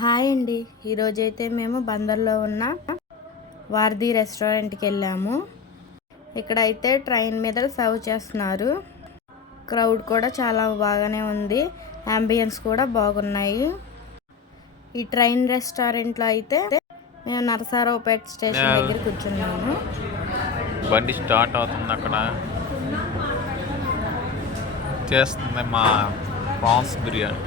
Hi అండి. ఈరోజైతే మేము బందర్లో ఉన్న వారధి రెస్టారెంట్కి వెళ్ళాము. ఇక్కడైతే ట్రైన్ మీద సర్వ్ చేస్తున్నారు. క్రౌడ్ కూడా చాలా బాగానే ఉంది. అంబియన్స్ కూడా బాగున్నాయి. ఈ ట్రైన్ రెస్టారెంట్లో అయితే మేము నరసరావుపేట స్టేషన్ దగ్గర కూర్చున్నాము. బండి స్టార్ట్ అవుతుంది. అక్కడ చేస్తుంది మా ప్రాన్స్ బిర్యానీ.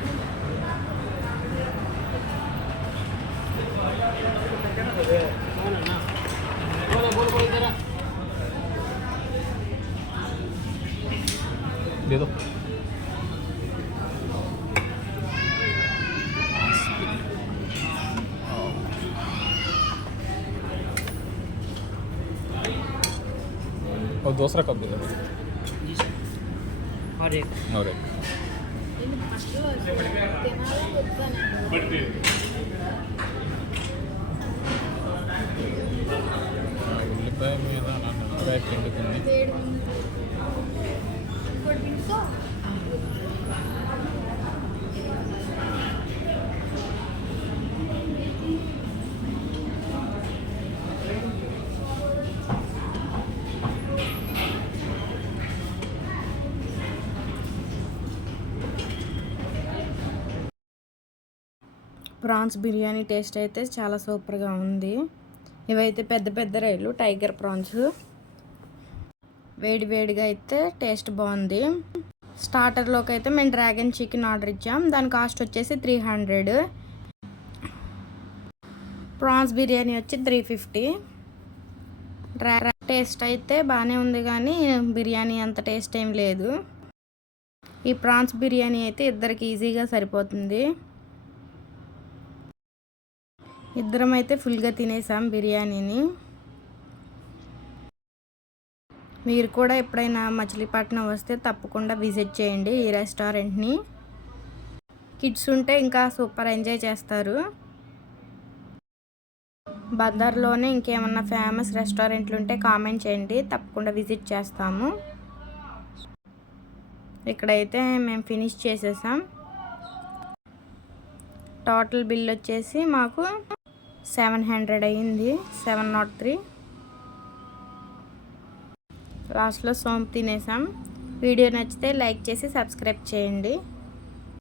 లేదు और दूसरा कब देगा? और एक ఉల్లిపాయ మీద నల్లపాయ పిండుకుంది. ప్రాన్స్ బిర్యానీ టేస్ట్ అయితే చాలా సూపర్గా ఉంది. ఇవైతే పెద్ద పెద్ద రైలు టైగర్ ప్రాన్స్. వేడి వేడిగా అయితే టేస్ట్ బాగుంది. స్టార్టర్లోకి అయితే మేము డ్రాగన్ చికెన్ ఆర్డర్ ఇచ్చాం. దాని కాస్ట్ వచ్చేసి 300. ప్రాన్స్ బిర్యానీ వచ్చి 350. టేస్ట్ అయితే బాగానే ఉంది కానీ బిర్యానీ అంత టేస్ట్ ఏం లేదు. ఈ ప్రాన్స్ బిర్యానీ అయితే ఇద్దరికి ఈజీగా సరిపోతుంది. ఇద్దరం అయితే ఫుల్గా తినేసాం బిర్యానీని. మీరు కూడా ఎప్పుడైనా మచిలీపట్నం వస్తే తప్పకుండా విజిట్ చేయండి ఈ రెస్టారెంట్ని. కిడ్స్ ఉంటే ఇంకా సూపర్ ఎంజాయ్ చేస్తారు. బందర్లోనే ఇంకేమన్నా ఫేమస్ రెస్టారెంట్లు ఉంటే కామెంట్ చేయండి, తప్పకుండా విజిట్ చేస్తాము. ఇక్కడైతే మేము ఫినిష్ చేసేసాం. టోటల్ బిల్ వచ్చేసి మాకు 700 అయ్యింది. 703. లాస్ట్లో సోంపు తినేసాం. వీడియో నచ్చితే లైక్ చేసి సబ్స్క్రైబ్ చేయండి.